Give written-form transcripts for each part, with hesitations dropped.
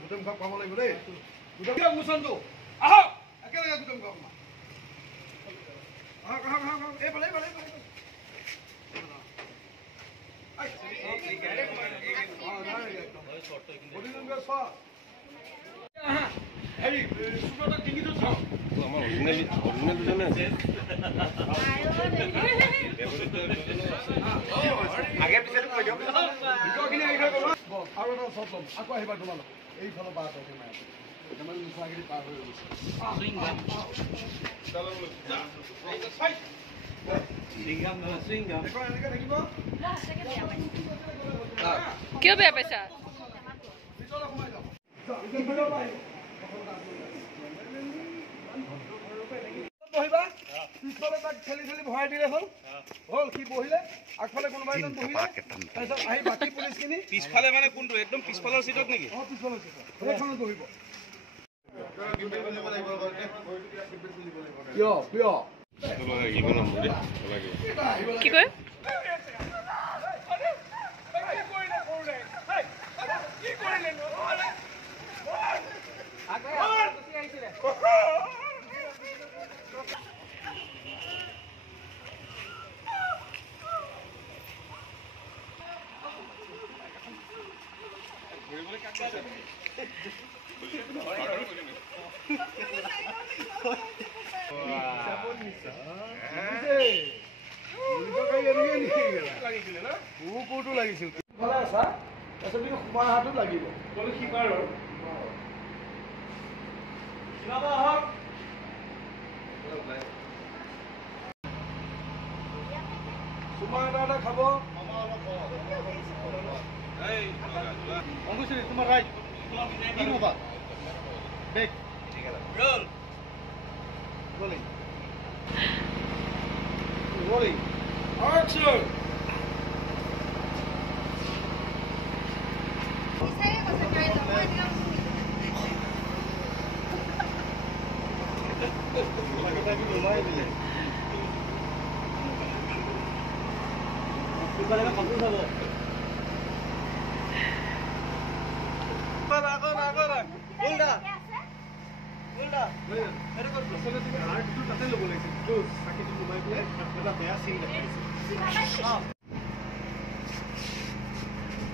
গুটেম খাপ পাব লাগিব দেই গুটেম মুচনটো আহক একেলগে গুটেম খাপ আহক আহক আহক এই বলে বলে আগে পিছে কৈ দিয়ক ভিডিঅ'খিনি আহি গ'ল আৰু এটা চব ল'ম আকৌ আহিবা তোমালোক এইফালৰ পৰা আছে নাই আমাৰ মুছাগিৰি পাৰ হৈ গৈছে কিয় বেয়া পাইছা বহিবা পিছফালে তাক ঠেলি ঠেলি ভৰাই দিলে হ'ল হ'ল সি বহিলে আগফালে কোনোবা এজন বহিলে তাৰপিছত আহি বাকী পুলিচখিনি পিছফালে মানে কোনটো একদম পিছফালৰ চিটত নেকি পিছফালৰ চিটত সেইখনত বহিব কিয় কিয় কি কয় লাগিছিল ভালে আছা তাৰপিছত কিন্তু সোমাৰ হাতত লাগিব তোমাৰ এটা খাব অংকুশ্ৰী তোমাৰ ৰাইট কি হবা দেখ ৰোল ৰোলিং ৰোলিং অ্যাকশন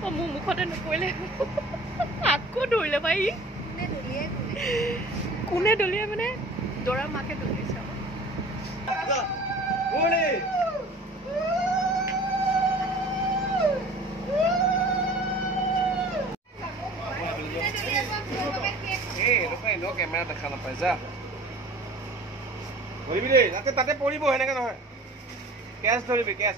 মোৰ মুখতে নপৰিলে আকৌ দৌৰিলে ভাই কোনে দলিয়াই মানে দৌৰা মাকে দলিয়াইছে কেমেৰা দেখা নাপায় যা ধৰিবি দেই তাতে পৰিব সেনেকে নহয় কেছ ধৰিবি কেছ